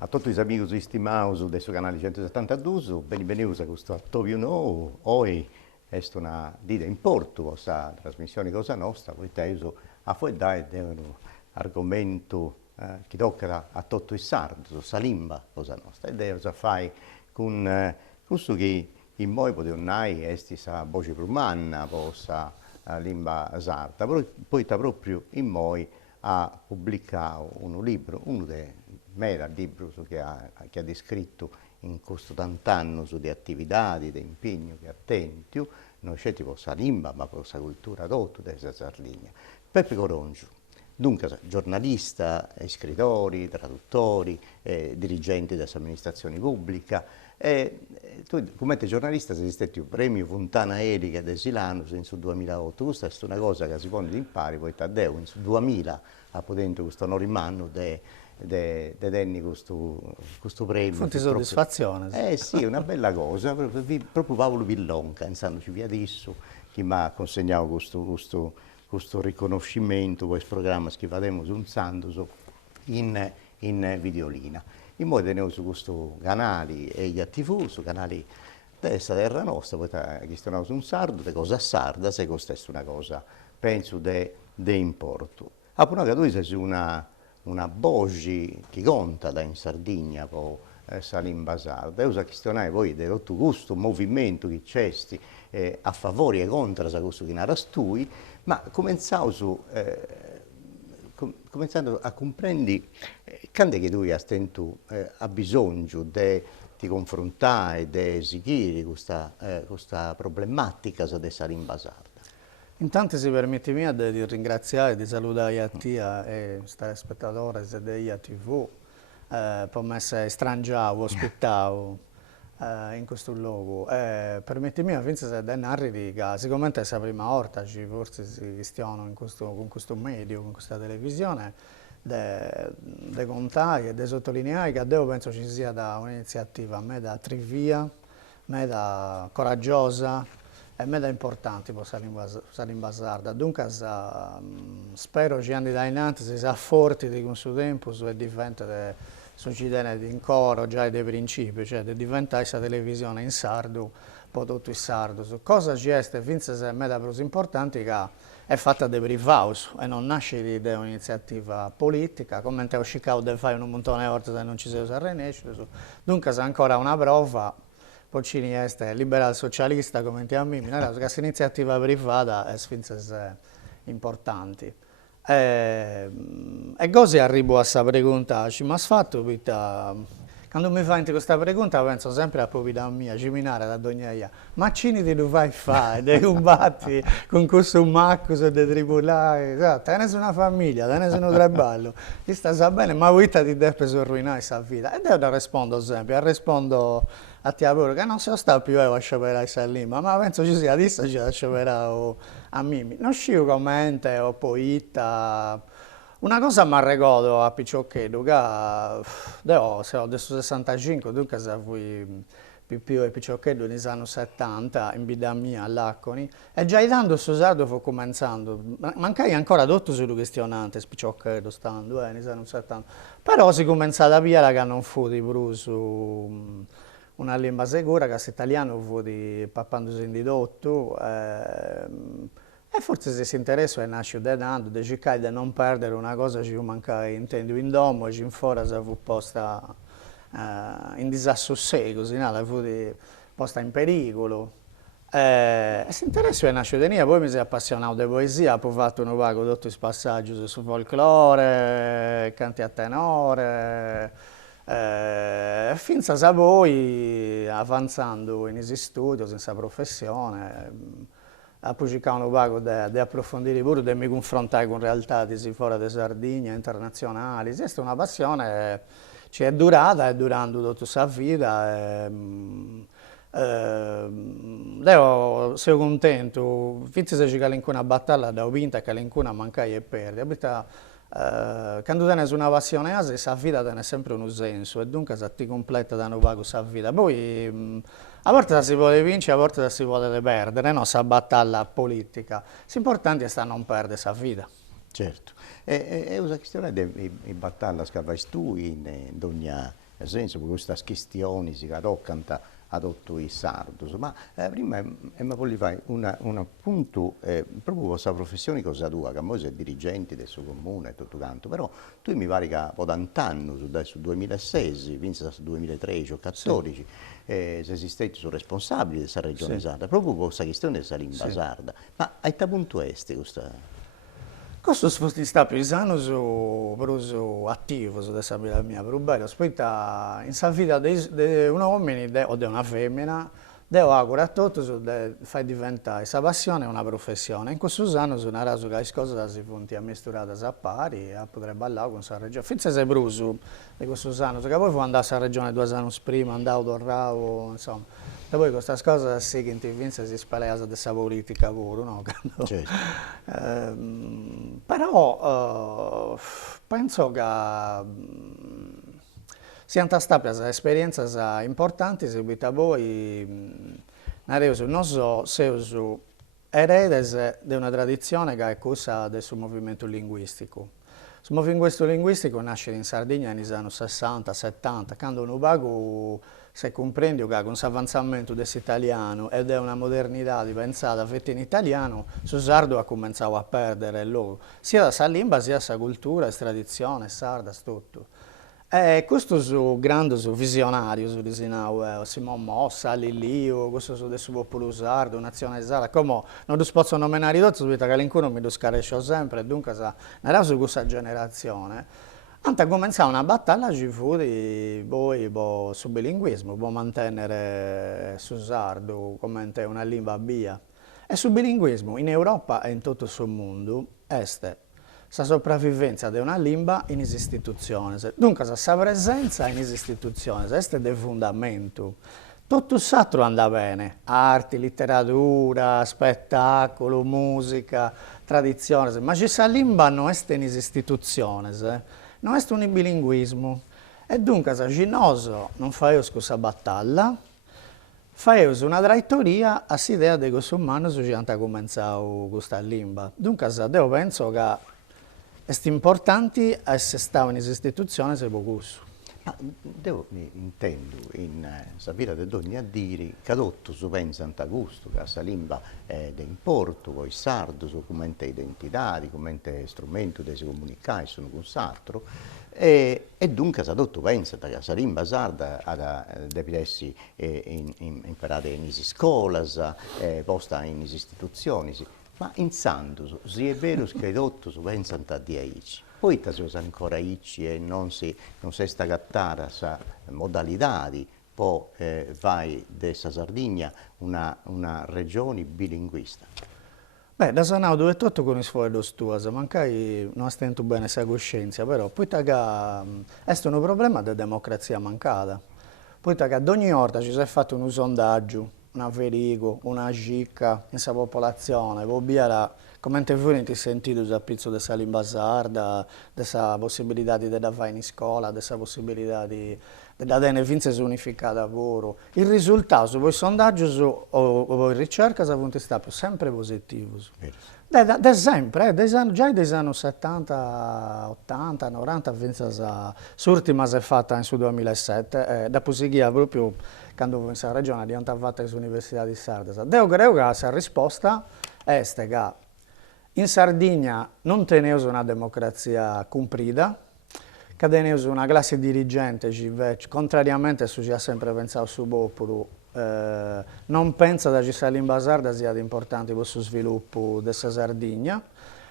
A tutti gli amici stimados del suo canale 172, benvenuti a questo attovio nuovo. Oggi è una dita in porto, questa trasmissione Cosa Nostra, poi teso a fuori di un argomento che tocca a tutto il sardo, Salimba Cosa Nostra. Ed è cosa fai con questo che in noi potevamo essere la voce prumana, questa lingua sarda, poi proprio in noi ha pubblicato un libro, uno dei mera libri che ha descritto in questo tant'anno su di attività, di impegno che ha tenuto, non c'è tipo questa lingua, ma questa cultura tutta della Sardegna. Peppe Corongiu, dunque giornalista, scrittori, traduttori, dirigenti dell'amministrazione pubblica. Tu come giornalista sei stato il premio Fontana Erica del Silano nel 2008, questa è una cosa che si può imparare, poi Taddeo nel 2000 ha potuto questo onorimano denni questo premio. Fonte soddisfazione. Sì. Sì, è una bella cosa, proprio Paolo Villonca, insandoci via adesso, che mi ha consegnato questo riconoscimento, questo programma che facciamo su un santo in videolina. In modo teniamo su questo canale e gli attivi, su canali della terra nostra, poi che stiamo su un sardo, di cosa sarda, se questa è una cosa, penso, di importo. Appena che tu sei una voce che conta da in Sardegna per Salimba Sarda, io so questionare poi di tutto questo movimento che c'è a favore e contro questo che narra stui, ma cominciando a comprendere quando che tu hai bisogno di confrontare e di seguire questa problematica della Salimba Sarda. Intanto si permette di ringraziare e di salutare a te e i telespettatori della TV per essere strangiato, ospitato in questo luogo. Permettimi a pensare di narrare che sicuramente è la prima volta che forse si stiano con questo medio, con questa televisione, di contare e di sottolineare che io penso ci sia un'iniziativa meda trivia, meda coraggiosa, e meda importante per Salimba Sarda. Dunque spero che anni da innanzi si sia forti di questo tempo e diventa succedere in coro già dai principi, cioè di diventare questa televisione in sardo per tutto il sardo. Cosa ci è, finché è meda più importante che è fatta di privati e non nasce da un'iniziativa politica, come ho cercato di fare un montone di volte se non ci si usa a dunque è ancora una prova. Poccini è liberal socialista come a me, questa iniziativa privata è importante. E così arrivo a questa pregunta, ci mi ha fatto, quando mi fai questa pregunta penso sempre a proprietà mia, ciminare da Dognaia, ma cini ti lo fai fare, di combatti con questo macco di tribulare, tenesi una famiglia, tenesi un traballo, ti sta bene, ma voi ti deve rovinare questa vita. E io rispondo sempre, rispondo a te che non si sta più a sciopera questa lingua, ma penso ci sia adesso ci da sciopera a Mimi. Non scio commente o poeta. Una cosa mi ricordo a Piccioccheddu, che io se ho adesso 65, dunque se fui più e Piccioccheddu negli anni 70, in vita mia all'Acconi, e già tanto questo sardo fu cominciando, mancai ancora tutto sulle questionanti, Piccioccheddu stando, negli anni 70, però si cominciava a via che non fu di più su una lingua sicura, che l'italiano fu di pappandosi in didotto, e forse se si interessa è nasce da tanto, di cercare di non perdere una cosa che manca intendo in domo, e in fuori si fu posta in disassossego, così, no? Fu posta in pericolo. E si interessa è nasce da lì, poi mi si è appassionato di poesia, poi ho fatto un vago tutto il passaggio su folklore, canti a tenore, finza a poi, avanzando in questi studi, in questa professione, a poi cercare un vago di approfondire pure, di mi confrontare con realtà di fuori di Sardegna, internazionali. Questa è una passione che è durata e durando tutta la vita. Io sono contento, finché se c'è una battaglia da vinta, che l'incuna manca e perde. Quando tienes una passione, la vita tiene sempre un senso e dunque se ti completa da un vago la vita. Poi a volte si può vincere, a volte si può perdere, no? Questa battaglia politica. L'importante è non perdere la vita. Certo. E una questione di battaglia che fai tu in nel senso che queste questioni si toccano ad otto i sardos, ma prima mi volevi fare un appunto proprio questa professione cosa tua, che voi sei dirigenti del suo comune e tutto quanto, però tu mi pare che po' tant'anni, su 2006, penso dal 2013 o 2014, sei stato su responsabile di questa regione Sì. sarda, proprio con questa questione della lingua Sì. sarda, ma a che punto è questa? Questo sposti sta pisano su attivo su questa vita mia, però bello, poi in sa vita di un uomo o di una femmina, devo augurare a tutti di far diventare questa passione una professione. In questo anno sono raso che le cose si fanno a misturare a pari e poter ballare con questa regione. Finché sei bruso di questo anno, che poi fu andare a regione 2 anni prima, andavo, tornavo, insomma. E poi queste cose sì che in TV si spalea di questa politica pure, no? Certo. Però penso che siano state esperienze importanti seguite voi, non so se sono eredi di una tradizione che è quella del suo movimento linguistico. Il movimento linguistico nasce in Sardegna negli anni 60, 70, quando un pago se comprendi che con questo avanzamento dell'italiano ed è una modernità pensata fatta in italiano, il sardo ha cominciato a perdere il loro, sia la lingua sia la cultura, la tradizione, sarda, tutto. E questo su grande, su visionario, su disinau, Simon Mossa, Lillio, questo su del suo popolo sardo, nazione sarda, come non si possono nominare tutti, subito che l'incontro mi scaresce sempre, dunque era su questa generazione. Anta cominciare una battaglia ci fu di poi sul bilinguismo, per mantenere il sardo come una lingua via. E sul bilinguismo in Europa e in tutto il mondo è la sopravvivenza di una lingua in istituzioni. Dunque, la presenza in istituzioni, questo è il fondamento. Tutto l'altro anda bene, arte, letteratura, spettacolo, musica, tradizione, ma questa lingua non è in istituzioni, non è un bilinguismo. E dunque, se noi non facciamo questa battaglia, facciamo una traitoria a l'idea di che i umani hanno cominciato questa lingua. Dunque, io penso che è importante essere stato in istituzioni se questo. Ma mi intendo in sapere di ogni a dire che tutto si pensa a gusto, che questa lingua è di importo, poi sardo, come identità, come strumento di comunicare, sono con altro. E dunque se tutto pensa che questa lingua sarda deve essere imparata in scuole, posta in istituzioni. Ma in Santo, se è vero che tutto si pensa a dieci, poi si usa ancora ici e non si sta gattare sa modalità poi vai dessa Sardegna una regione bilinguista. Beh, da Sanau dove tutto con i suoi due stue, mancai non stento bene questa coscienza, però poi è un problema di democrazia mancata. Poi ad ogni volta ci si è fatto un sondaggio, una verigo, una gicca in questa popolazione, come te fuori ti sentito sul pizzo della lingua sarda, della possibilità di fare in scuola, della possibilità di avere finze unificata lavoro. Il risultato, poi sondaggi o ricerca sono stati sempre positivi. Da sempre, già dagli anni 70, 80, 90, l'ultima si è fatta nel 2007, dopo si chiama proprio quando questa regione è diventata fatta l'Università di Sarda. Io credo che la risposta è che in Sardegna non teniamo una democrazia comprida, che teniamo una classe dirigente che contrariamente a ciò che ha sempre pensato sul popolo, non pensa che questa lingua sarda sia importante per il sviluppo della Sardegna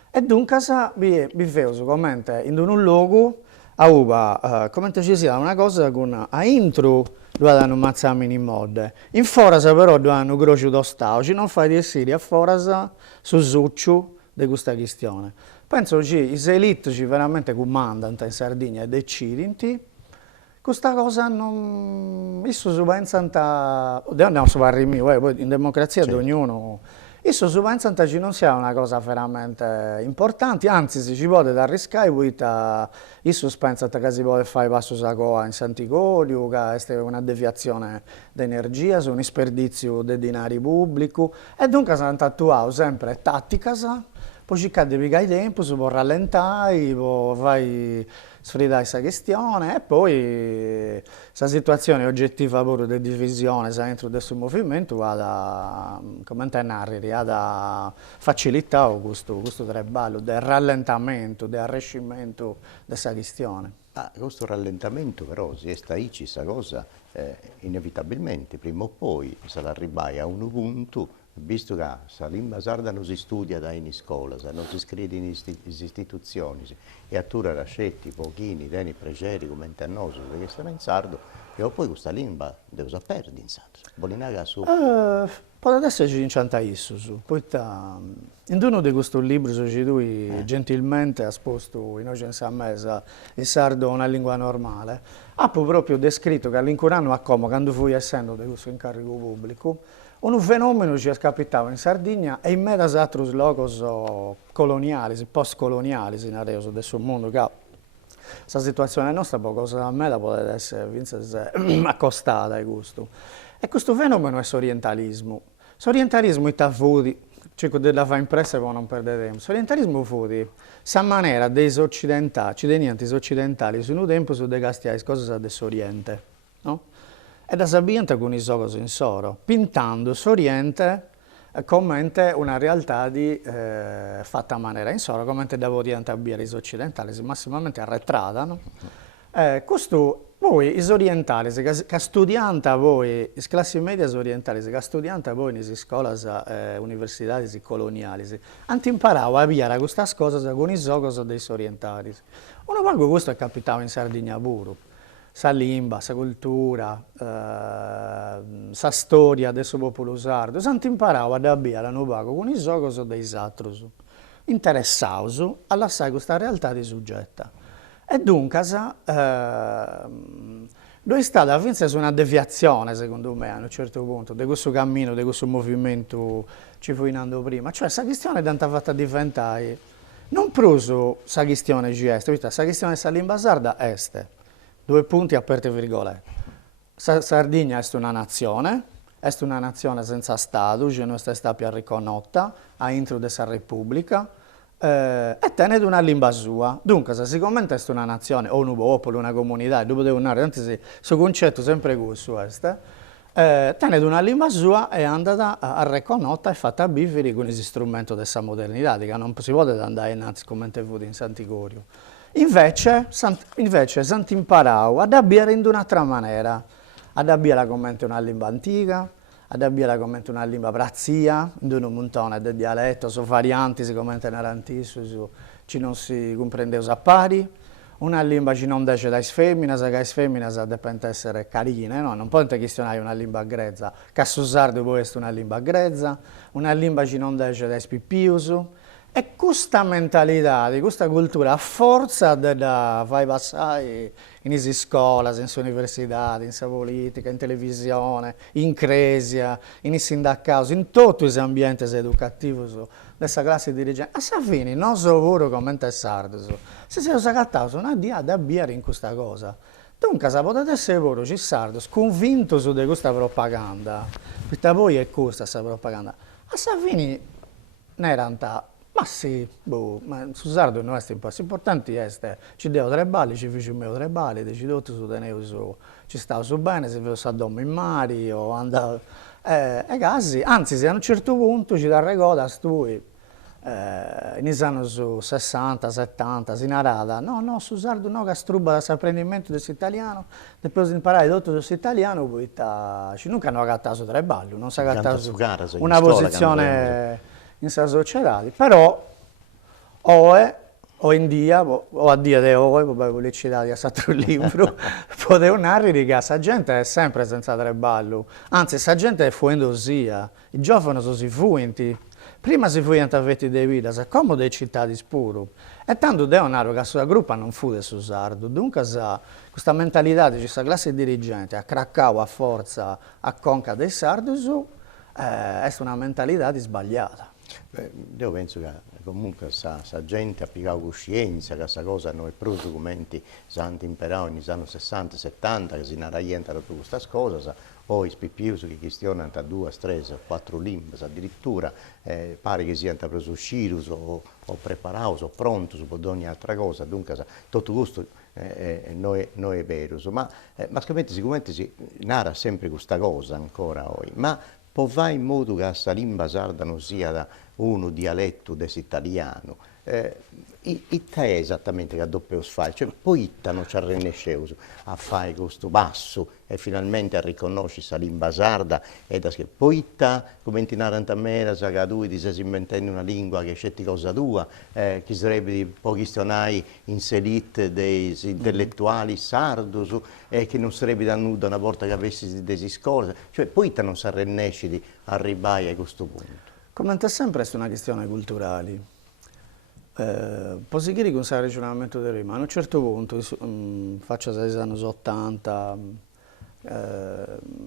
e dunque viviamo come in un luogo come ci sia una cosa con a intro dove hanno mazzato in modo in forasa però dove hanno croce d'ostaggio non fai di essere a forasa su succio di questa questione penso che i elite ci veramente comandano in Sardegna e decidono questa cosa non... Isso si pensa andiamo a parlare mio, poi in democrazia di ognuno... Isso si pensa che non sia una cosa veramente importante, anzi se ci potete arriscare, isso si pensa che si può fare passo sacoa in Sant'Igolio, che è una deviazione di energia, un disperdizio di denaro pubblico, e dunque si hanno attuato sempre tattiche poi cercare di piegare il tempo, si può rallentare, può fare sfridare questa questione e poi questa situazione oggettiva pure di divisione dentro questo movimento va come te narri, ha facilitato questo trabalho del rallentamento, del arrescimento di questa questione. Questo rallentamento però, se sta lì, questa cosa, inevitabilmente, prima o poi, sarà arrivare a un punto, visto che la lingua sarda non si studia in scuola, non si scrive in istituzioni, e a tu lascetti pochini, teni preceri come a noi, perché sono in sardo, e poi questa lingua deve sapere in sardo. Bolinaga su... Può esserci in Ciantaissus, poi in uno di questi libri che lui gentilmente ha esposto in oggi a mesa il sardo è una lingua normale, ha proprio descritto che all'incurano a Como, quando fui essendo di questo incarico pubblico, un fenomeno che capitava in Sardegna e in medas altri luoghi coloniali, post-coloniali, in adesso del mondo, che questa situazione nostra, cosa a me può essere accostata a questo. E questo fenomeno è l'orientalismo. L'orientalismo è fuori, cerco di fare impressa per non perdere tempo. L'orientalismo fuori, sa maniera dei occidentali, cittadini occidentali, sono tempo su dei castiali, cose dell'Oriente, no? E da s'ambienta con i giochi in soro, pintando l'Oriente come una realtà fatta a maniera in soro, come da Oriente a gli occidentali, massimamente arretrata, no? Questo poi gli orientali, che studiano voi, le classi medie orientali, che studiano voi nelle scuole universitarie coloniali, hanno imparato a vivere queste cose con i giochi dei orientali. Una volta questo è capitato in Sardegna pure. Sa lingua, sa cultura, sa storia del suo popolo sardo, hanno imparato ad abbiare con i giochi dei altri, interessati a lasciare questa realtà di soggetta. E dunque, è stata forse una deviazione, secondo me, a un certo punto, di questo cammino, di questo movimento che fu in andando prima. Cioè, questa questione è stata fatta diventare, non proprio questa questione GS, questa questione della lingua sarda è, due punti aperte virgolette. Sardegna è una nazione senza Stato, che non è stata più riconosciuta all'interno della Repubblica, e tiene una lingua sua. Dunque, se si commenta è una nazione, o un popolo, una comunità, dopo devo andare, anzi sì, questo concetto sempre questo è, tiene una lingua sua e è andata a riconosciuta e fatta a vivere con gli strumenti della modernità, che non si può andare innanzi come in Sant'Igorio. Invece, Santi imparò ad abbiare in un'altra maniera, ad abbiare come una lingua antica, ad abbiare come una lingua prazzia, in un montone di dialetto, so varianti, come in Arantisso, ci non si comprende a pari, una lingua che non dice da femmina, che le femmine devono essere carine, no? Non può questionare una lingua grezza, che su sardo può essere una lingua grezza, una lingua che non dice da spippius. E questa mentalità, questa cultura, a forza da fai passare in scuola, in università, in politica, in televisione, in cresia, in sindacati, in tutti gli ambienti educativi della classe dirigente, a sa fine non solo come è sardo, se si è scattato una dia da biere in questa cosa. Dunque, se potete essere voi, ci sardo, convinto su di questa propaganda, questa poi è questa propaganda, a sa fine ne realtà. Ma sì, ma su sardo non è importante è ci devo tre balli, ci feci un mio tre balli, ci tutti su tenevo su, ci stavo su bene, se vedo s'addomo in mare o andavo, e casi, anzi se a un certo punto ci da regola stui, iniziano su 60, 70, si narrata, no, su sardo no, che struba l'apprendimento dell'italiano, dopo di imparare tutto dell'italiano, poi ci nunca hanno agattato su tre balli, non si è agattato su una posizione in società, però o in dia, o a dia di oggi, voglio citare a altro libro, potevo narrare che questa gente è sempre senza tre balli, anzi questa gente è fuendosia, i giovani sono si fuenti, prima si fuenti a vetti di vita, come dei cittadini spuro, e tanto devo narrare che questa gruppa non fu del sardo, dunque questa mentalità di questa classe dirigente a Cracao a forza a conca dei sardi è una mentalità sbagliata. Io penso che comunque sa gente ha piegato coscienza che questa cosa non è proprio documenti santi imperavano negli anni 60-70 che si narraientano per questa cosa, o i spippius che questionano a 2, 3, 4 limbas addirittura, pare che siano presuscirus o preparaus o prontus per ogni altra cosa, dunque tutto questo noi è vero, ma sicuramente si narra sempre questa cosa ancora oggi, ma può fare in modo che questa lingua sarda non sia uno dialetto dell'italiano. Itta è esattamente che doppio fare, cioè poi itta non ci arrennesceus a fare questo passo e finalmente a riconoscere questa lingua sarda e da poi itta come in a me sa che tu ti sei inventando una lingua che c'è cosa tua, che sarebbe di poi questionare inserite dei intellettuali sardos e che non sarebbe da nuda una volta che avessi dei scorsi, cioè poi itta non si arrennesce di arrivare a questo punto. Come sempre è una questione culturale. Posso dire che un ragionamento di prima, a un certo punto, faccio 6 anni 80,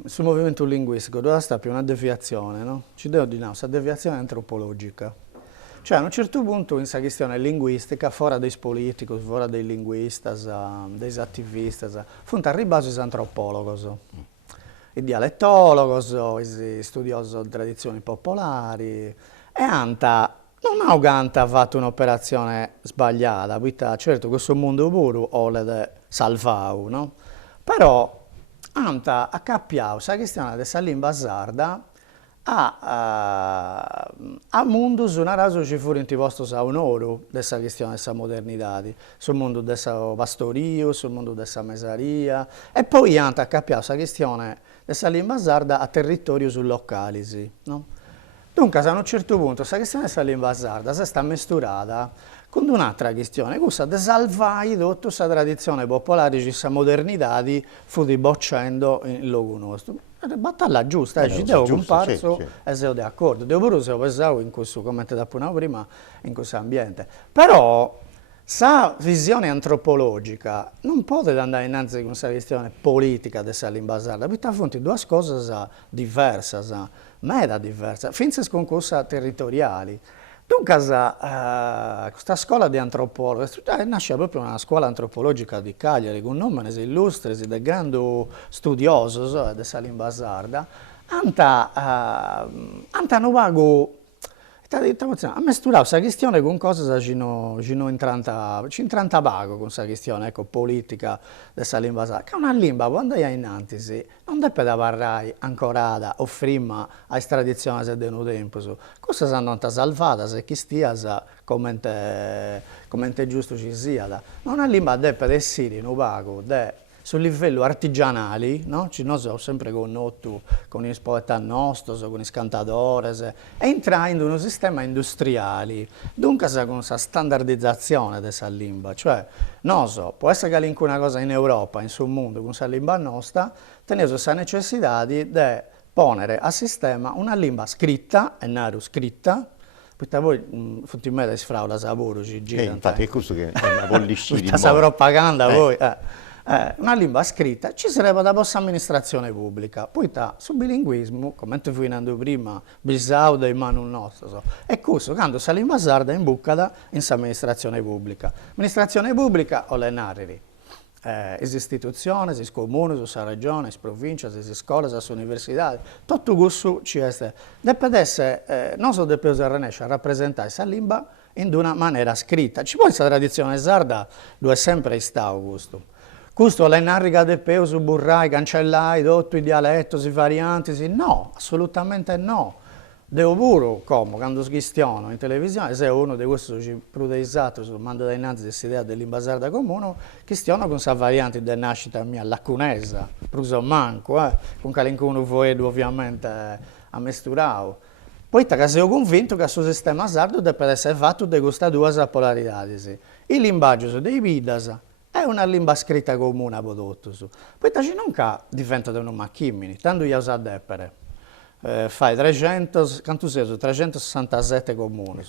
sul movimento linguistico dove sta più una deviazione, no? Ci devo dire, no, questa deviazione antropologica. Cioè a un certo punto in questa questione linguistica, fuori dei politici, fuori dei linguisti, dei attivisti, furono arrivati gli antropologi, i dialettologi, i studiosi di tradizioni popolari, e anta non ha Uganda fatto un'operazione sbagliata, perché certo questo mondo puro vuole salvare, no? Però anta ha capito questa questione della lingua sarda a mondo su una raso ci furono in posto a un'oro dessa questione della modernità, sul mondo della pastorio, sul mondo della mesaria, e poi anta ha capito questa questione della lingua sarda a territorio sul locali, sì, no? Dunque, a un certo punto, questa questione della lingua sarda si sta misturata con un'altra questione, questa di salvare tutta questa tradizione popolare, questa modernità fu boccendo in luogo nostro. È una battaglia giusta, ci devo comparso e sono d'accordo. Devo pure se ho pensato in questo, come ti ho prima, in questo ambiente. Però, questa visione antropologica non può andare innanzi con questa questione politica della lingua sarda, perché a fronte due cose diverse, meda diverse, finché con cose territoriali. Dunque, questa scuola di antropologi nasce proprio una scuola antropologica di Cagliari, con nomi illustri, dei grandi studiosi della lingua sarda, hanno vago. A misturare questa questione con cose che ci intranta vago con questa questione politica della lingua sarda, che è una lingua quando è innanzi non deve parlare ancorata o prima alle tradizioni del tempo. Queste sono salvate e chi stia come è giusto ci sia. Ma una lingua deve essere un vago sul livello artigianale, no? Noi siamo sempre conosciuti con i poeti nostri, con i cantatori, e entrare in un sistema industriale. Dunque, con questa standardizzazione della lingua, cioè, può essere che una cosa in Europa, in sul mondo, con questa lingua nostra, tenendo questa necessità di ponere a sistema una lingua scritta, e non scritta, perché voi, tutti me, si fra la lavoro, ci girano. Infatti è questo che è una bollicina. Questa propaganda, voi. Una lingua scritta ci sarebbe da vostra amministrazione pubblica, poi sul bilinguismo, come tu finendo prima, bisau dei manu nostro, è questo, quando questa lingua sarda è in bucca in amministrazione pubblica. Amministrazione pubblica o le narri, le istituzioni, le comuni, le regioni, le province, le scuole, le università, tutto questo ci è. Deve essere, non solo deve riuscire a rappresentare questa lingua in una maniera scritta. Ci può essere la tradizione sarda, dove è sempre stato questo. Questo è narrica del peo su burrai, cancellai, tutti i dialetti, i varianti, no, assolutamente no. Devo pure, come, quando schistiano in televisione, se uno di questi ci prudeizzato, sul mando da innanzi questa idea dell'lingua sarda comune, schistiano con questa variante della nascita mia, lacunesa, pruso manco, con qualcuno voedo ovviamente a mesturare. Poi sono convinto che il suo sistema sardo deve essere fatto di queste due polarità. Il linguaggio dei vidas è una lingua scritta comune a prodotto. Poi non diventa un macchimini, tanto io so deppere. Fai 367 comuni,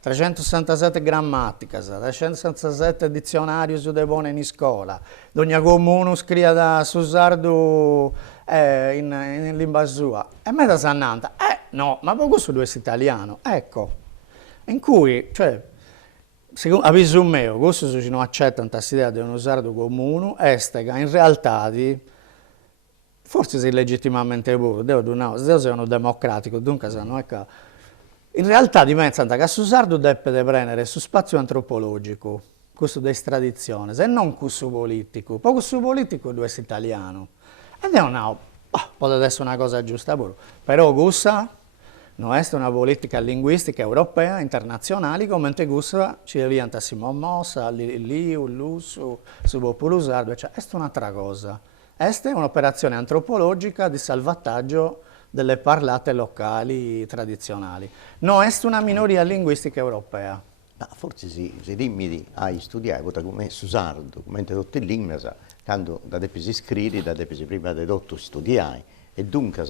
367 grammatiche, 367 dizionari su depone in scuola. Ogni comune scrive su sardo in lingua sua. E me da sannanta, no, ma poi questo deve essere italiano. Ecco, in cui, cioè, avviso mio, questo non accetta questa idea di uno sardo comune, è che in realtà forse si legittimamente pure, Deo è uno democratico, dunque non è che... In realtà dimentica che su sardo deve prendere su spazio antropologico, questo di estradizione, e non questo politico, poi questo politico deve essere italiano. Ed è potrebbe essere una cosa giusta pure, però questa non è una politica linguistica europea, internazionale, come questa ci diventa mossa, lì, l'uso, su popolo sardo, cioè è un'altra cosa. Questa è un'operazione antropologica di salvataggio delle parlate locali tradizionali. Non è una minoria linguistica europea. Ma forse si dimmi a studiare come su sardo, come tutte le lingue, quando da te si scrivi, da te prima di tutto studiai. E dunque,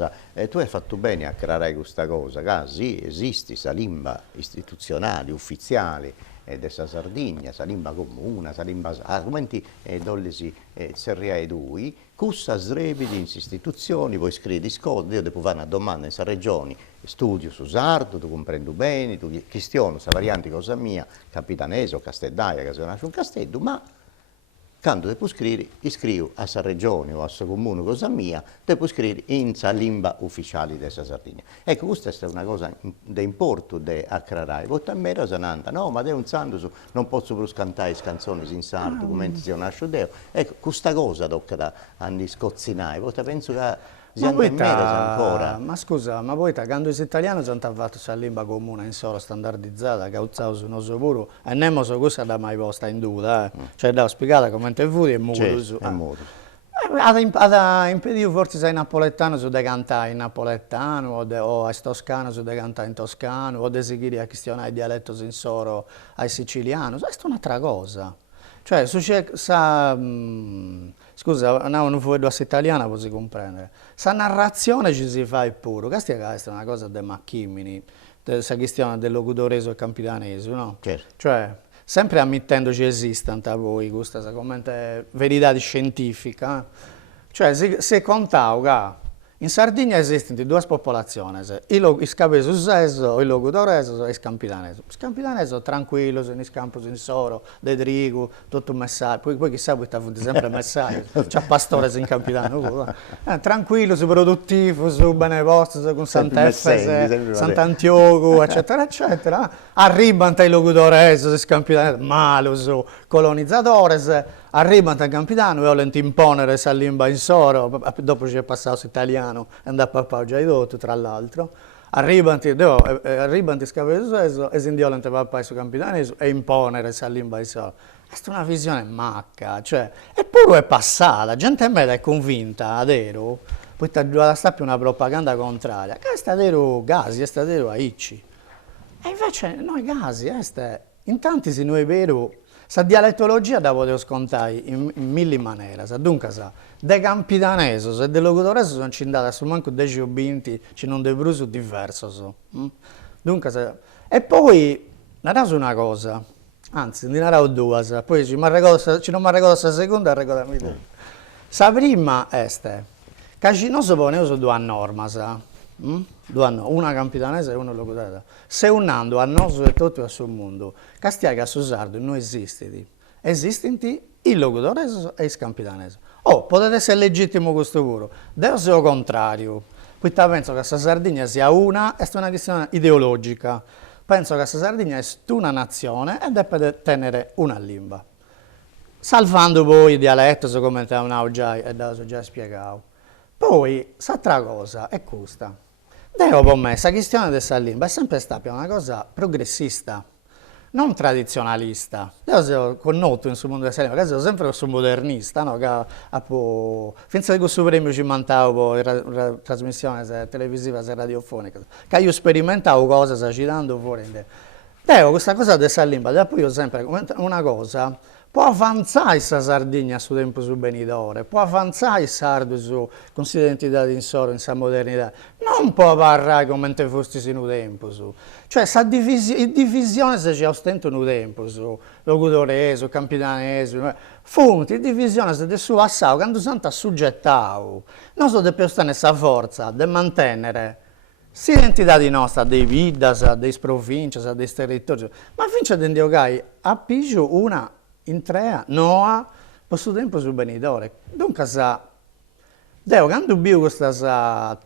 tu hai fatto bene a creare questa cosa, che sì, esiste questa lingua istituzionale, ufficiale, della Sardegna, questa lingua comune, questa lingua, argomenti dollesi serriai due, questa srebidi in istituzioni, poi scrivi scuola, io devo fare una domanda in questa regione, studio su sardo, tu comprendo bene, tu questiono, questa variante cosa mia, capitanese o castelldaia, che se nasce un castello, ma quando devo scrivere, scrivo a questa regione o a questo comune cosa mia, devo scrivere in questa lingua ufficiale della Sardegna. Ecco, questa è una cosa di importo a creare. Poi a me era no, ma è un santo, non posso più cantare le canzoni in sardo, come si nasce Deo. Ecco, questa cosa tocca a scozzinare, poi penso che ancora. Ma scusa, ma voi quando sei italiano sono fatto questa lingua comune in solo standardizzata, che usato su nostro puro, e nemmeno so cosa da mai posta in duda, cioè devo spiegare come te furi e muoio su. Ad impedire forse sei napoletano su de cantare in napoletano o a toscano su de cantare in toscano o de seguire a questionare il dialetto in solo ai siciliano, questa è un'altra cosa. Cioè, scusa, non fuori da italiana posso comprendere. Sa narrazione ci si fa pure, questa è una cosa dei macchimini, questa questione del locutoreso e campitanesimo, no? Certo. Cioè, sempre ammettendo che esistano da voi, questa è verità scientifica. Cioè, se contavo che in Sardegna esistono due popolazioni, i scapesos e i locutoresos e i scampidanesos. I scampidanesos tranquilli, in campo in soro, de trigo, tutto un messaggio, poi chissà poi sta sempre messaggio, c'è pastore in campidano, tranquilli, produttivi, beneposti, con Sant'Efese, Sant'Antioco, eccetera, eccetera. Arrivano i locutoresos, i scampidanesos, malos, colonizzatori, arrivano al Campidano e vogliono imponere questa lingua in soro, dopo ci è passato l'italiano e andato a papà già ridotto, tra l'altro. Arrivano i scapesi e si vogliono papà su Campidaneso e imponere questa lingua in soro. Questa è una visione macca, cioè, eppure è passata, la gente me è convinta, adero, poi sta più una propaganda contraria, che è stato Gasi, è stato Aici. E invece noi Gasi, in tanti si noi è vero. Questa dialettologia da poter scontare in mille maniere, dunque de campidaneso e de locutoreso sono cindate su manco 10 o 20, ci non de bruso diverso. Dunque, e poi, narrato una cosa, anzi, ne narrò due, poi ci non mi ricordo questa seconda, ricordo la sa prima è, che non si pone due norme, una campidanese e una locutorese. Se un anno a noi e tutto il suo mondo, castiaga su sardo non esiste. Esistono i locutoresi e i campidanesi. Potete essere legittimo questo pure. Deve essere il contrario. Poi penso che questa Sardegna sia è una questione ideologica. Penso che questa Sardegna è una nazione e deve tenere una lingua. Salvando poi i dialetti, come ho già spiegato. Poi, l'altra cosa è questa. Per me, questa questione di questa lingua è sempre stata una cosa progressista, non tradizionalista. Io connoto in questo mondo della lingua, sono sempre questo modernista, no? Finché di questo premio ci mancavo per trasmissioni televisive e radiofoniche, che io sperimentavo cose citando fuori. Questa cosa di questa lingua, poi io sempre una cosa. Può avanzare questa Sardegna a suo tempo su benidore, può avanzare il sardo su con questa identità in soro, in questa modernità, non può parlare come se fosse in un tempo. Cioè, questa divisione se ci ostenta in un tempo, locutoreso, campidanese, funti, divisione se del suo assato, quando sono assoggettato, non so di stare questa forza, di mantenere l'identità nostra, dei vidas, dei province, dei territori, ma finché di indicare a Pigio una in tre, no, questo tempo sul benidore. Dunque, Deo, quando bio queste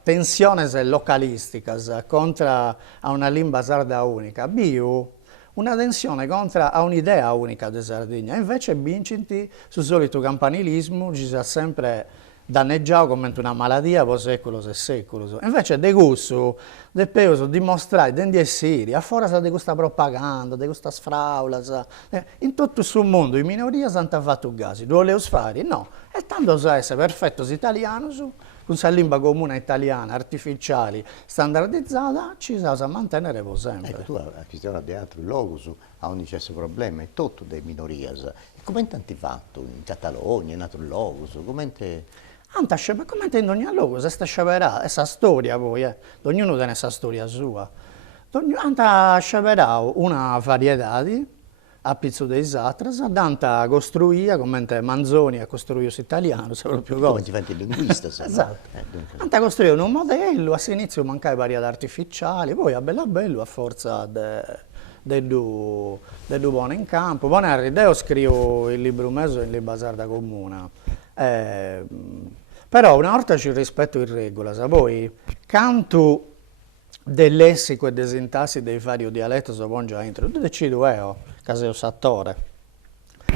tensioni localistiche contro a una lingua sarda unica, bio una tensione contro a un'idea unica di Sardegna. Invece vincenti sul solito campanilismo ci si è sempre danneggiato come una malattia per secoli e secoli. Invece de gusto, de peso dimostrare di essere a fuori di questa propaganda, di questa sfraula, in tutto il mondo i minorie hanno fatto casi, lo volevo fare? No, e tanto sa essere perfetto italiano con la lingua comune italiana, artificiale, standardizzata, ci sa mantenere per sempre. Ecco, tu hai di altri luoghi a ogni certo problema, è tutto delle minorie. Come tanti fatto in Catalogna, in altri luoghi? Come come cosa. diventi linguista, sai, Esatto. no? Anta costruire un modello, all'inizio mancava varietà artificiali, poi a bello a forza del buono in campo. Buon io scrivo il libro meso in lingua sarda comune. Però una volta ci rispetto in regola, poi canto del lessico e dei sintassi dei vari dialetti sono già intro, tu decido io, che sei un attore.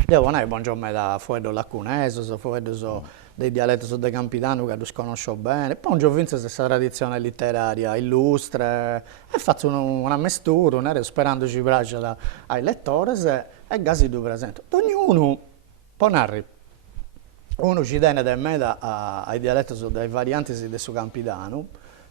Io non è buongiorno da fuori dall'Acunese, fuori dei dialetti del Campidano che lo conosco bene, poi un giorno questa tradizione letteraria illustre e faccio una mistura, sperando ci piaccia ai lettori e casi tu presento. Ognuno può narrare. Uno ci tiene da me ai dialetti dei varianti del suo Campidano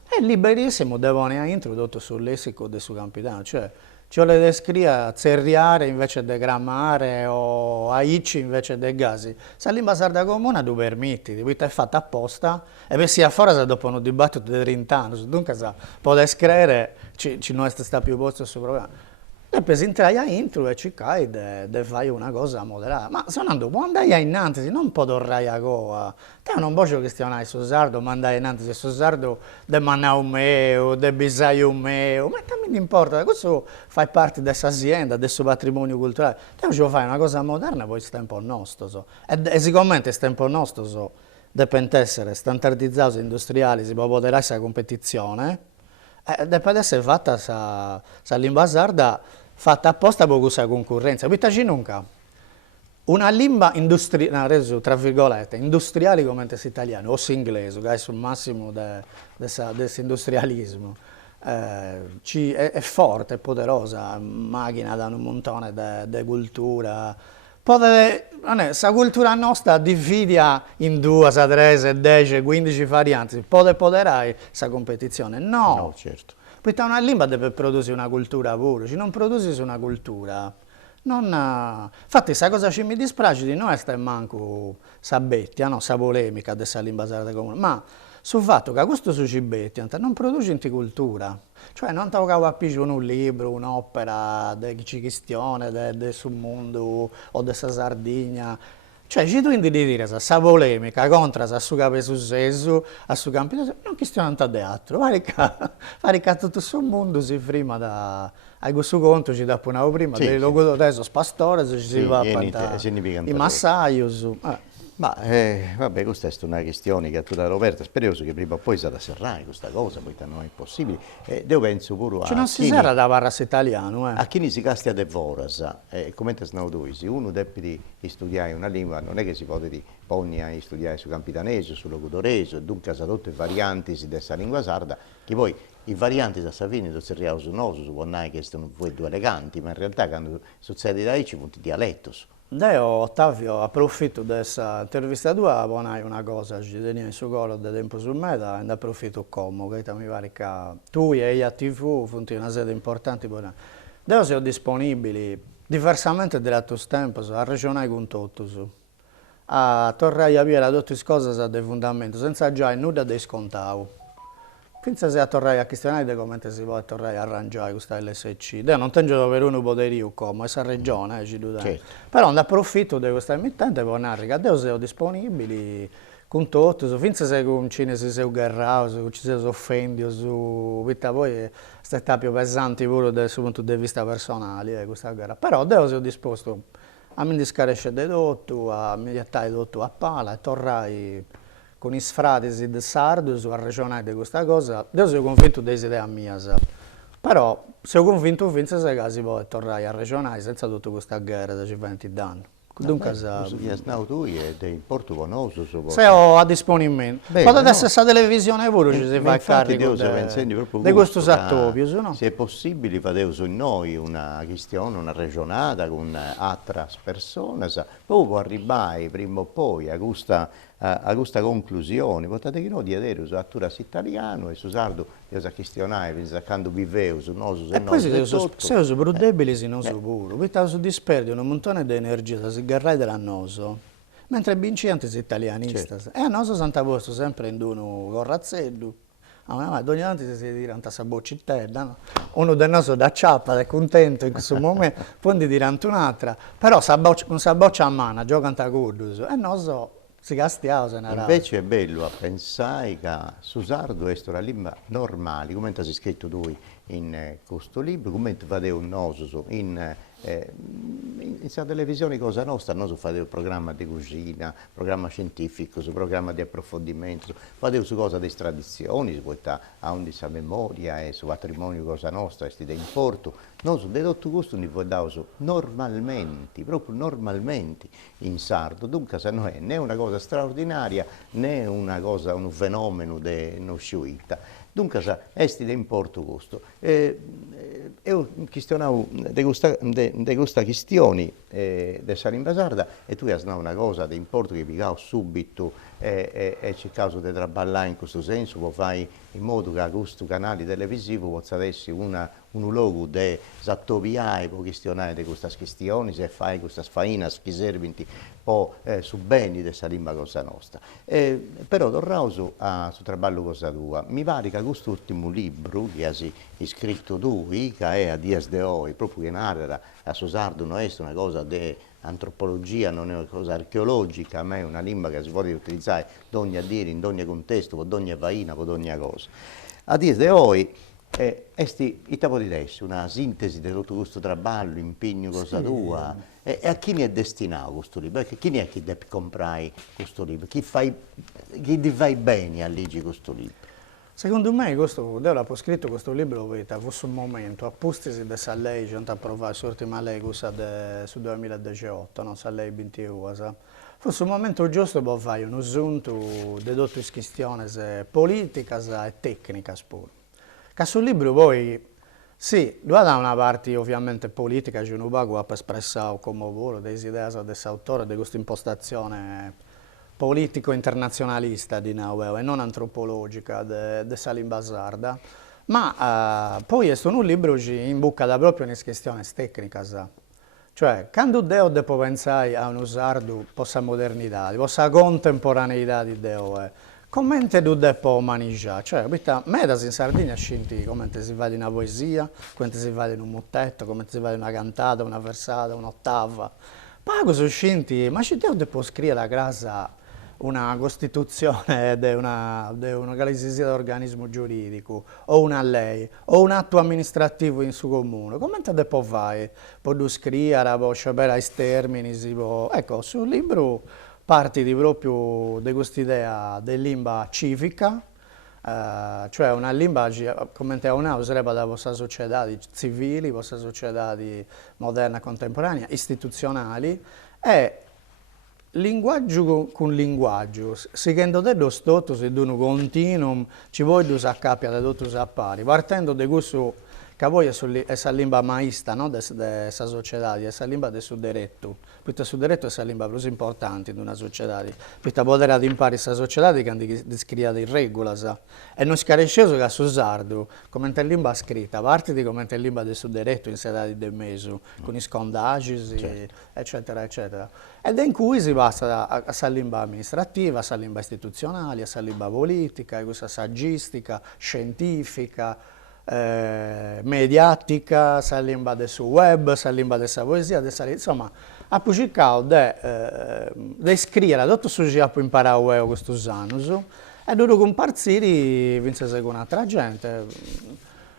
e liberissimo devono introdotto sul lessico del suo Campidano, cioè ci vuole descrivere zerriare invece di grammare o aici invece di gasi. Se la lingua sarda comune tu permetti, questa è fatta apposta e per sia fuori se dopo un dibattito di 30 anni, dunque se può descrivere ci non sta più posto sul programma. E poi si entra intro e ci cai e fai una cosa moderata. Ma suonando, quando andai innanzi, non può tornare a goa. Te non voglio che stiamo a Sosardo, ma andai innanzi a Sosardo de manà un meo, de bisai un meo. Ma che mi importa? Questo fa parte dessa azienda, del suo patrimonio culturale. Te non fai una cosa moderna, poi sta un po' nostro. E sicuramente sta un po' nostro, deve essere standardizzato industriali, si può poter essere competizione. Deve essere fatta sa lingua sarda fatta apposta per questa concorrenza. Questa nunca una lingua industriale, tra virgolette, industriale come l'italiano, o inglese, che è sul massimo dell'industrialismo, è forte, è poderosa, macchina da un montone di cultura. Questa cultura nostra divide in 2, 3, 10, 15 varianti, può poterare questa competizione? No, No, certo. perché una lingua deve produrre una cultura pure, se non produci una cultura, non... Infatti, questa cosa ci mi dispiace di non essere manco sabettia, no, sa polemica di questa lingua sarda comune, ma sul fatto che questo su cibettia non produce cultura. Cioè non ti capisci un libro, un'opera di questione del suo mondo o della Sardegna. Cioè, ci tu di dire questa polemica contro il suo capo su sesso, al suo campo, non questione di teatro, fare che tutto il mondo si prima da... A questo conto ci dà una prima, Sì, dei sì. logo adesso spastore, se ci si Sì, va a significa parlare, i tanto. massaios. Ma vabbè, questa è una questione che tu da Roberta, spero che prima o poi sarà serrare questa cosa, poi non è possibile. Io penso pure Cioè non si sarà da parras italiano, a chi si castia de voras, come te snau tu, se uno deve studiare una lingua, non è che si può ponni a studiare su campidanese, su locutorese, dunque sa tutte le varianti di questa lingua sarda, che poi i varianti da Savini non si riusano su noi, su non che sono due eleganti, ma in realtà quando succede da lì ci sono dialetti. Io, Ottavio, approfitto di questa intervista tua, buonai una cosa, ci teniamo in suo colo da tempo su me, e approfitto come, che mi pare che tu e io a TV funti una sede importante, io sono disponibili, diversamente dall'altro tempo, a ragionare con tutto, a tornare a via tutte le cose dei fondamenti, senza già nulla di scontato. Finché si tornare a questionare come si può tornare a arrangiare questa LSC. Io non tengo per uno poderio come questa regione, ci do. Certo. Però ne approfitto di questa emittente per narrare che io sono disponibili con tutto, finché se con cinesi si guerrao, se ci si offendi, su vita poi è più pesante pure dal punto di vista personale questa guerra. Però io sono disposto a mi discarescere di tutto, a mi diattare tutto a pala e tornare con i frati de sardos, a ragionare di questa cosa, io sono convinto delle idee mie, però sono convinto che si può tornare a ragionare senza tutta questa guerra da 20 anni. Dunque, tu è in Porto conosco, se ho a disponimento. Quando adesso questa televisione pure ci si fa carico di questo sattopio, no? Se è possibile, fate su noi una questione, una ragionata con altre persone, poi può arrivare prima o poi a questa conclusione. Potete che noi di avere su attura italiano e su sardo, io sa questionare, quando vivevo su noi, e poi se sono più deboli, se non sono pure, perché si disperde un montone di energia da sigarrai della noso, mentre i vincenti sono italianisti. Certo. E a noso Santa Posto sempre in uno corrazzello. Ma ogni tanto si diventa questa boccitella, no? Uno del nostro da ciappa è contento in questo momento, poi di diventa un'altra, però non si boccia a mano, gioca a cordus, e non so. Invece è bello a pensare che su sardo è una lingua normale, come si è scritto tu in questo libro, come fate un noso in televisione cosa nostra, noi fate un programma di cucina, programma scientifico, su programma di approfondimento, fate su cosa di tradizioni, si può a un di sa memoria e su patrimonio cosa nostra, stile in porto. Noi su tutto questo ne vogliamo normalmente, proprio normalmente in sardo, dunque se non è né una cosa straordinaria né una cosa, un fenomeno di uscita. Dunque, è in porto questo. Io questionavo di questa questione della lingua sarda e tu hai detto una cosa di importo che picavo subito e cercavo di traballare in questo senso, può fare in modo che questo canale televisivo possa essere un luogo di sattoviare, può questionare di queste questioni, se fai questa sfaina che servono su beni della lingua cosa nostra. Però tornando sul traballo cosa tua, mi pare che quest'ultimo libro che hai scritto tu, che è a Dies de Hoy, proprio che narra a suo sardo non è una cosa di antropologia, non è una cosa archeologica, ma è una lingua che si può utilizzare da ogni dire, in ogni contesto, per ogni vaina, per ogni cosa. A Dies de Hoy è una sintesi di tutto questo traballo, impegno cosa tua. E a chi ne è destinato questo libro? Perché chi è che deve comprare questo libro? Chi ti fai bene a leggere questo libro? Secondo me, Deo ha scritto questo libro perché fosse un momento, apposta da lei, già approvare l'ultima lei sul 2018, non sa lei 21, fosse un momento giusto per fare un assunto di tutte le questioni politiche e tecniche pure. Che sul libro poi, sì, da una parte ovviamente politica, c'è un po' per espressare come vuole, delle idee dell'autore, di questa impostazione politico-internazionalista di Naueo e non antropologica di Salim Basarda, ma poi è un libro che imbocca proprio nelle questioni tecniche. Cioè, quando Deo deve pensare a un sardo possa modernità, possa contemporaneità di Deo, come tu devi mangiare? Cioè, a me in Sardegna senti come si fa di una poesia, come si fa di un mottetto, come si fa di una cantata, una versata, un'ottava. Pago sono scinti, ma se Deo deve scrivere la grasa una costituzione di una classifica di organismo giuridico o una lei o un atto amministrativo in suo comune, come te può fare? Può scrivere, può sapere i termini, ecco, sul libro parti proprio di questa idea di lingua civica, cioè una lingua come te una sarebbe da vostra società civili, vostra società moderna, contemporanea, istituzionali e linguaggio con linguaggio, secondo te lo stato se un continuum ci vuoi due accappia da tutti i appari, partendo da questo che poi è la lingua maista no? della società, è la lingua del suo diritto, perché il suo diritto è la lingua più importante di una società, perché poter imparare questa società che scrive in regola, e non scaresceso che a suo sardo, come è lingua scritta, parte di come è lingua del suo diritto in sedati del mese, con i scondaggi, certo, eccetera, eccetera. Ed è in cui si passa a questa lingua amministrativa, a questa lingua istituzionale, a questa lingua politica, a questa saggistica, scientifica, mediatica, sa lingua del suo web, sa lingua della poesia, insomma, ha cercato di scrivere tutto ciò che ha imparato questi anni e dopo compartire vince con un'altra gente.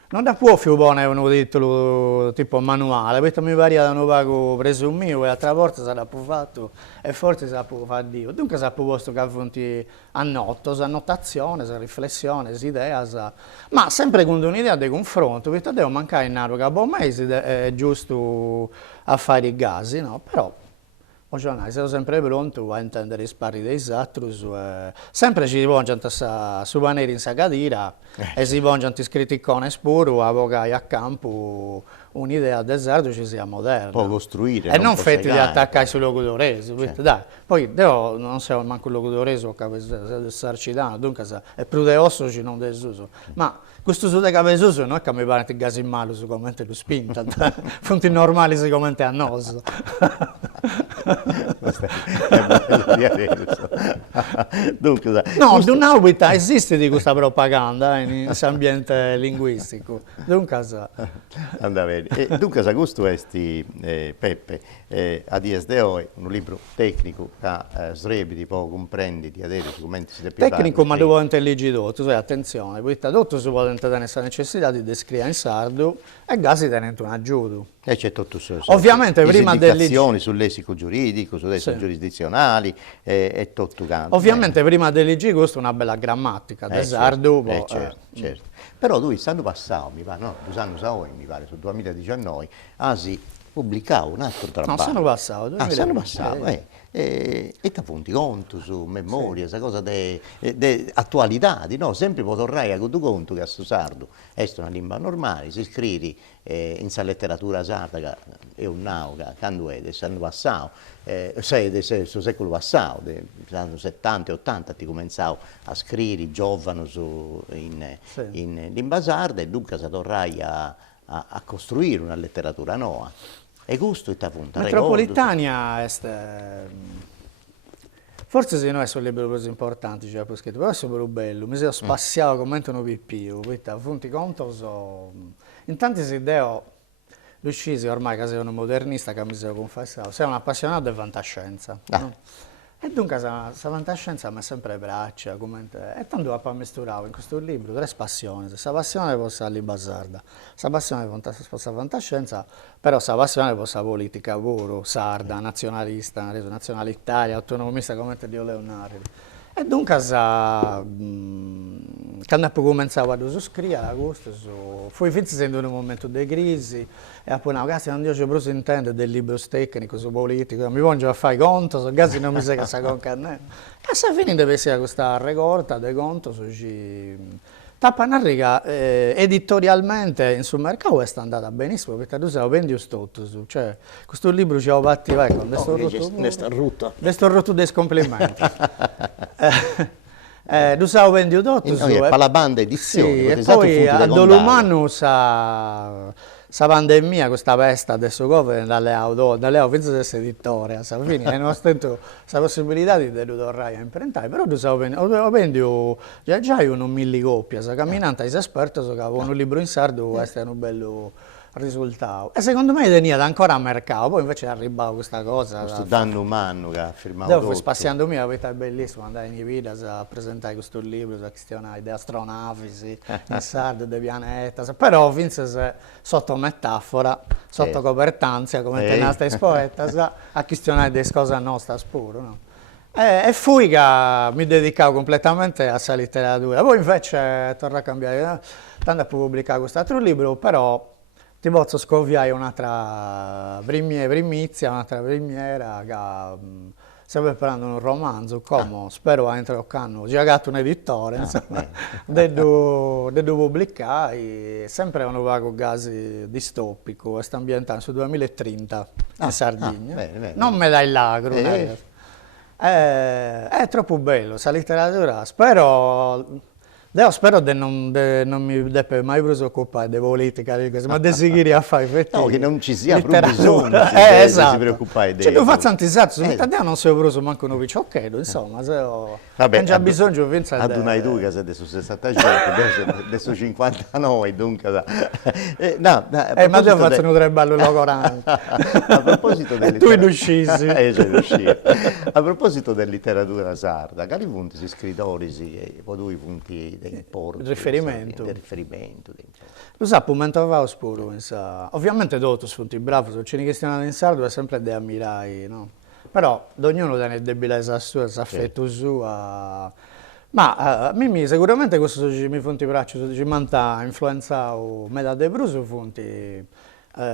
non da può più buono un titolo tipo manuale, perché mi pare da non pago preso mio e altre volte sarà più fatto e forse sarà più fatto Dio. Dunque sarà più posto che affronti annotazione, riflessione, idea, ma sempre con un'idea di confronto, perché devo mancare in naro che a buon mese è giusto a fare i gasi, no? Però sono sempre pronto a intendere i spari dei altri, sempre ci vogliono su panere in sagadira e si vogliono iscritti con espuro, a vocare a campo un'idea del deserto ci sia moderna. Può costruire, e non può fatti di segare. attaccare sul locudorese, Certo. dai. Poi non so manco il locudorese o del sarcidano, dunque è più di osso ci non del suso. Ma questo su de capesuso non è che mi pare che gasi malo su come lo spinta, fonti normali si come a noso. È bello di adesso. Dunque, No, un'orbita esiste di questa propaganda in questo ambiente linguistico. Dunque, andrà bene. Dunque, sa gusto esti, Peppe, a DSDO è un libro tecnico che srebiti, poi comprendi di adesso come si deve tecnico ma devo intelligere, cioè attenzione, perché tutto si può tenere questa necessità di descrivere in sardo e gasi tenendo un aggiuto. E c'è tutto su. Ovviamente prima indicazioni sul lessico giuridico, su lessico giurisdizionali e tutto canto. Ovviamente prima di leggere questo una bella grammatica, del sardo. Certo. Però lui, l'anno passato, mi pare, no, 2 anni fa, mi pare, sul 2019, si pubblicava un altro trabalho. No, l'anno passato. L'anno passato, e ti appunti conto su memoria, questa cosa di attualità, no? Sempre può tornare a tu conto che a sto sardo è una lingua normale, si scrive in sa letteratura sarda che è un nauca, quando è, dell'anno passato, del secolo passato, degli anni 70 e 80 ti cominciavo a scrivere giovane in lingua sarda e dunque si tornai a costruire una letteratura nuova. E gusto e appunto. Metropolitania forse se no è un libro così importante, cioè, scritto, però è super bello, mi sono spaziato come un pipio, perché appunto conto in si idee riuscisi ormai che sei un modernista che mi sono confessato, sei un appassionato di fantascienza. No? E dunque questa fantascienza mi è sempre braccia, e tanto va misturare in questo libro 3 passioni, questa passione per la lingua sarda, questa passione per la fantascienza, però questa passione per la politica puro, sarda, nazionalista, nazionalitaria, autonomista come te Dio Leonardo. E dunque quando ho cominciato a scrivere, agosto, fui finito in un momento di crisi, e appena non io ci preso intendo del libro tecnico su politico, mi voglio a fare conto, so casi non mi sa che sa con cannello. E se finite per essere questa recorta di conto, tappa una riga, editorialmente in sul mercato è andata benissimo, perché tu sei lo vendi tutto, cioè questo libro ci ho fatti, ecco, questo rotto dei complimenti. Tu sai vendi tutto, per la banda edizione, sì, e poi a Dolomano questa pandemia, questa peste adesso dalle auto penso di essere editore, quindi non stento questa possibilità di tornare a imprentare, però tu sai vendi già io non milli coppia, camminando ai esperti che avevano un libro in sardo, questo è un bello risultato. E secondo me tenia ancora a mercato, poi invece è arrivata questa cosa. Questo danno umano che ha firmato dopo spaziando mia, è bellissimo andare in Ivida a presentare questo libro, a questionare di astronavi, in sardo, di pianeta, però finse sotto metafora, sotto copertanza, come tenaste poeta, a questionare delle cose nostre spuro, no? E fui che mi dedicavo completamente a questa letteratura, poi invece torno a cambiare, tanto a pubblicare quest'altro libro, però ti posso scoviare un'altra primizia, un'altra premiera che stiamo preparando un romanzo, come spero entro l'anno, ho già gatto un editore, insomma, devo pubblicare, sempre un vago gas distopico, sta ambientando sul 2030 in Sardegna, bene. Non me dai l'agro, è troppo bello, questa letteratura, spero di non mi deve mai preoccupare di politica, ma di seguire a fare effettivi. No, che non ci sia più bisogno di si preoccupare di tu faccio antisatto, su metà non si è preso manco un picciocchio, insomma, se ho già bisogno di pensare. Ad una tu che sei adesso 65, adesso 59, dunque. Ma io faccio un tre ballo logorante. A proposito delle tu uscisi. A proposito della letteratura sarda, quali punti si scrittori, poi due punti importo, il riferimento. del riferimento. De importo. Lo sa, pumentavamo spuro, ovviamente tutti sono bravi, se ci questionano in sardo è sempre da ammirare, no? Però ognuno ha le debolezze sue, l'affetto suo. Ma sicuramente questo mi funti braccio, ci manta influenzato me da De Bruso funti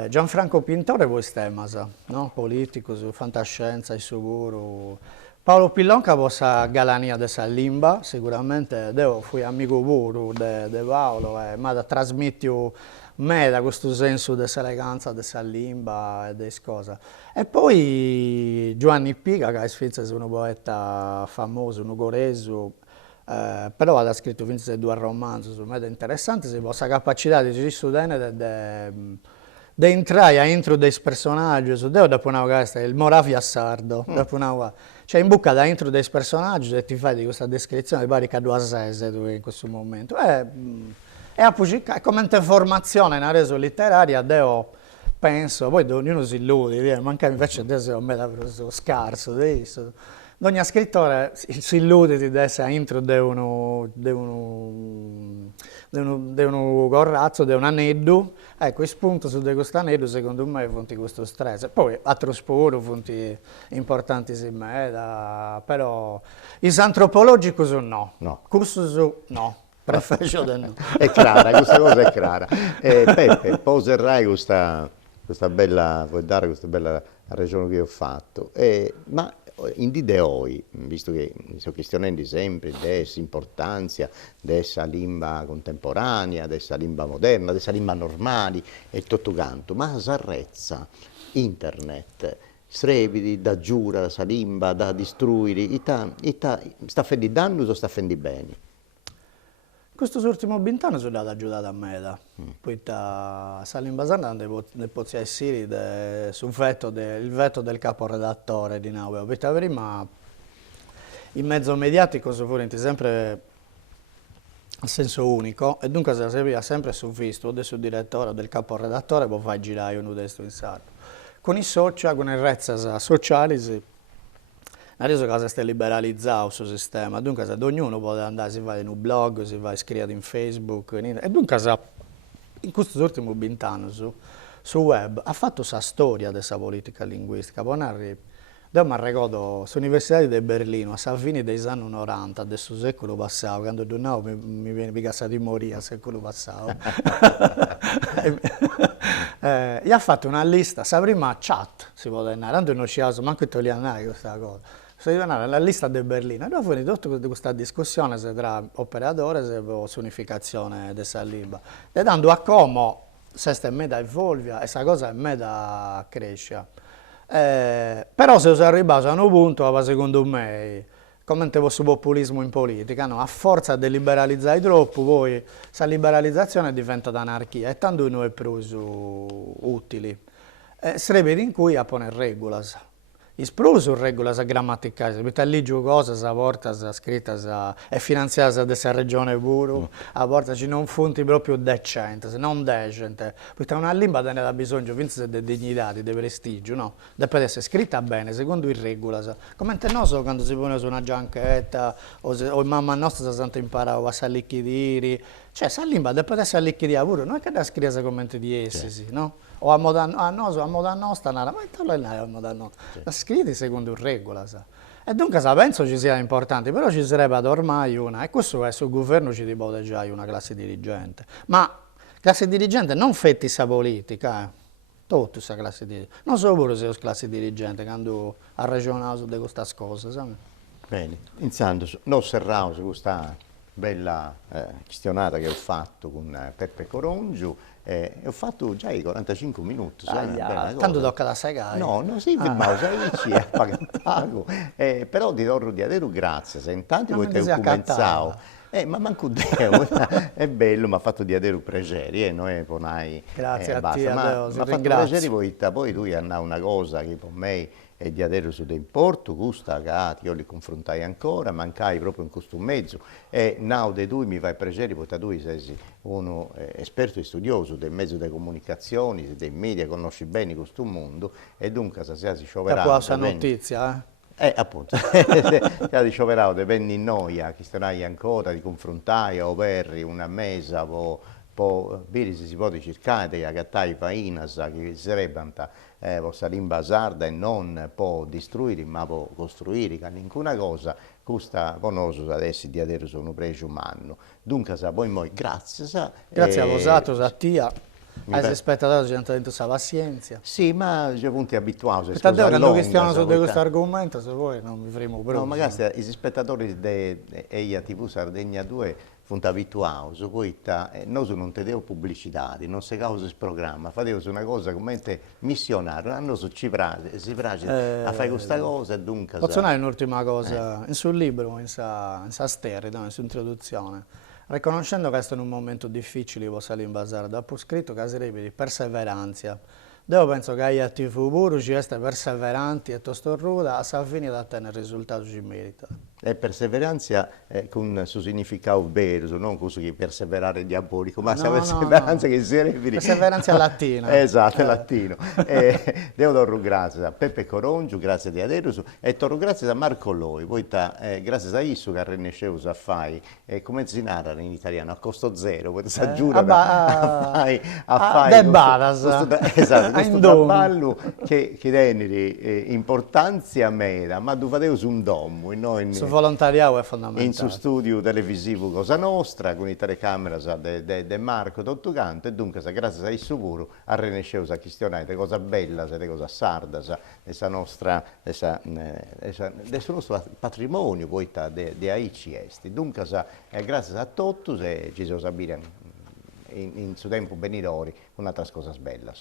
Gianfranco Pintore voi stemasa, no? Politico, su fantascienza, sicuro. Paolo Pillonca possa galania de Salimba, sicuramente io fui amico puro de Paolo e mi ha trasmesso me da questo senso di eleganza de Salimba e di cose. E poi Giovanni Pica, che è Sfizia, è un poeta famoso, un goreso, però ha scritto due romanzi su me interessanti, si possa capacità di studere di entrare dentro dei personaggi, dopo una volta il Moravia sardo, dopo una volta. Cioè in bocca dentro dei personaggi e ti fai di questa descrizione, pare che tu assese in questo momento. È come informazione, una reso letteraria, io penso, poi ognuno si illude, manca invece adesso a me davvero scarso, adesso. Ogni scrittore si illude di essere intro di uno corrazzo, di un aneddo. Ecco, il spunto su questo aneddo secondo me è questo stress. Poi altro sporo, punti importanti in me, però il antropologico no. No. Cursus no. Preferisco di no. È chiara, questa cosa è chiara. Peppe, poserai questa bella, vuoi dare questa bella ragione che ho fatto, ma in di oggi, visto che mi sto questionando sempre dell'importanza della lingua contemporanea, della lingua moderna, della lingua normale e tutto quanto, ma sarrezza, internet, srevidi da giura, da lingua, da distruire, sta facendo danni o sta facendo bene? Questo ultimo 20 anni sono aiutato a me, poi Salim Basan ne posso essere sul il veto del caporedattore di Naue, perché prima il mezzo mediatico sono sempre a senso unico e dunque si serviva sempre sul visto del suo direttore o del caporedattore poi fai girare uno destro in sardo. Con i social, con le reti sociali, adesso che si è liberalizzato questo sistema, dunque ognuno può andare, si va in un blog, si va a scrivere in Facebook, e dunque in questi ultimi 20 anni su web ha fatto questa storia della politica linguistica. Io mi ricordo all'Università di Berlino, a fine degli anni 90, adesso secolo passato, quando mi viene casa di morire al secolo passato, e ha fatto una lista, la prima chat si può andare, tanto non ci ha manco italiano questa cosa. La lista di Berlino, e dopo è tutta questa discussione tra operatori e unificazione della lingua, e dando a come questa è me da evolvere e questa cosa è me da crescere. Però se si arriva a un punto, secondo me, come questo populismo in politica, no? A forza di liberalizzare troppo, poi questa liberalizzazione diventa anarchia e tanto non è più utile. Sarebbe in cui a ponere regole. Ispru su regola grammaticale, perché lì giù cosa, sa porta, sa scritta, è finanziata da questa regione pure, a porta ci non funti proprio decente, se non decente, perché una lingua ha bisogno di dignità, di prestigio, no? Deve essere scritta bene, secondo il regola, come te non so quando si pone su una gianchetta, o mamma nostra si sente imparare a sallicchidire, cioè questa lingua deve essere allicchidita pure, non è che da scrivere come di essi, sì, no? O a moda nostra, ma non è a moda nostra, la scrivi secondo regola, sa. E dunque penso ci sia importante, però ci sarebbe ormai una, e questo è sul governo ci deve già una classe dirigente, ma classe dirigente non fetti sa politica, tutta questa classe dirigente, non solo pure se classe dirigente, quando ha ragionato di queste cose, sa. Bene, iniziando, non serramo su questa bella questionata che ho fatto con Peppe Corongiu, ho fatto già i 45 minuti. Tanto tocca da segare. No, sì, ma sai, è pagato. Però ti do di adero grazie, se intanto voi ti ho commentato. Ma manco Deo, è bello, mi ha fatto di adero piacere, noi ponai. Grazie a te, mi ha fatto piacere poi tu hai una cosa che per me è di adero su d'importo, gusta che io li confrontai ancora, mancai proprio in questo mezzo, e now de tu mi fa piacere perché tu sei uno esperto e studioso del mezzo delle comunicazioni, dei media, conosci bene questo mondo, e dunque se si scioperà. Da qua notizia, Appunto, di scioperare, dipende in noia, che stai ancora, di confrontare, o per una mesa, bere se si può cercare di agattare faina, che sarebbe vostra lingua sarda e non può distruggere, ma può costruire, che nessuna cosa costa conosco adesso di avere sono preso umano. Dunque, poi, grazie. Grazie a vosato, a tia, Mi ai fa- spettatori, gente dentro sa pazienza. Sì, ma ci punti abituati, Perché a te, quando che stiamo su lunga, questo argomento, se vuoi, non vi faremo no, proprio. magari i spettatori di TV Sardegna 2 sono abituati, su cui noi non te devo pubblicità, non si causa il programma, fatevo una cosa come missionario, a noi si piace a fare questa cosa e dunque... Posso dire un'ultima cosa? In sul libro, in sa storia, no? In sua introduzione, riconoscendo che è in un momento difficile, vostra lingua sarda, ha scritto che sarebbe di perseveranza. Io penso che a TV pure ci essere perseveranti e tosto ruda, a fine da ottenere il risultato che merita. E perseveranza con il suo significato vero, non così che perseverare diabolico, ma la perseveranza che sarebbe... Perseveranza latina. Esatto, latino. Devo dare grazie a Peppe Corongio, grazie di Aderusu, e torno grazie a Marco Loi, poi grazie a Issu che ha rinesceto a fare, come si narra in italiano, a costo zero, poi si aggiunge a fare... De baras. Esatto, questo traballo che tiene importanza a me, ma tu fatevo su un domo, e noi... Il volontariato è fondamentale. In suo studio televisivo Cosa Nostra, con le telecamere di Marco tutto canto, e dunque grazie a isso pure a rinescere a questionare di cosa bella, di cosa sarda, del nostro patrimonio poi di aici est. Dunque grazie a tutti e ci siamo sapere in suo tempo benidori con altre cose belle.